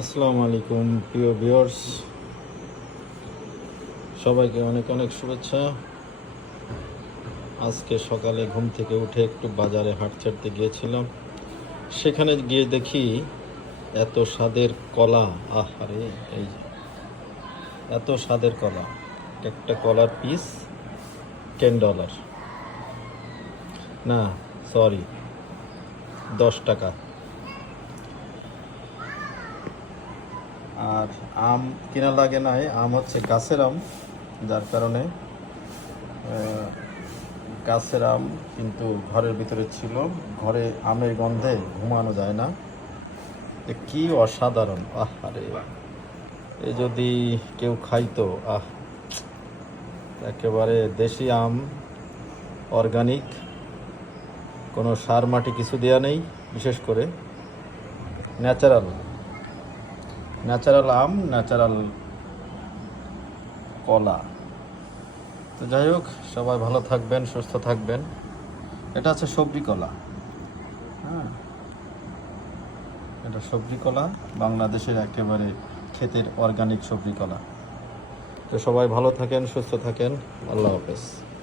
আসসালামু আলাইকুম প্রিয় ভিউয়ার্স, সবাইকে অনেক অনেক শুভেচ্ছা। আজকে সকালে ঘুম থেকে উঠে একটু বাজারে হাট ছাড়তে গিয়েছিলাম। সেখানে গিয়ে দেখি এত স্বাদের কলা। আরে এই যে এত স্বাদের কলা, একটা কলার পিস $10, না সরি, 10 টাকা। আর আম কিনা লাগে নাই, আম হচ্ছে গাছের আম, যার কারণে গাছের আম কিন্তু ঘরের ভিতরে ছিল। ঘরে আমের গন্ধে ঘুমানো যায় না, কি অসাধারণ! আরে এ যদি কেউ খাইতো, একেবারে দেশি আম, অর্গানিক, কোনো সার মাটি কিছু দেয়া নেই, বিশেষ করে ন্যাচারাল ন্যাচারাল আম, ন্যাচারাল কলা। তো যাই হোক, সবাই ভালো থাকবেন, সুস্থ থাকবেন। এটা হচ্ছে সবজি কলা। হ্যাঁ, এটা সবজি কলা, বাংলাদেশের একেবারে ক্ষেতের অর্গানিক সবজি কলা। তো সবাই ভালো থাকেন, সুস্থ থাকেন। আল্লাহ হাফেজ।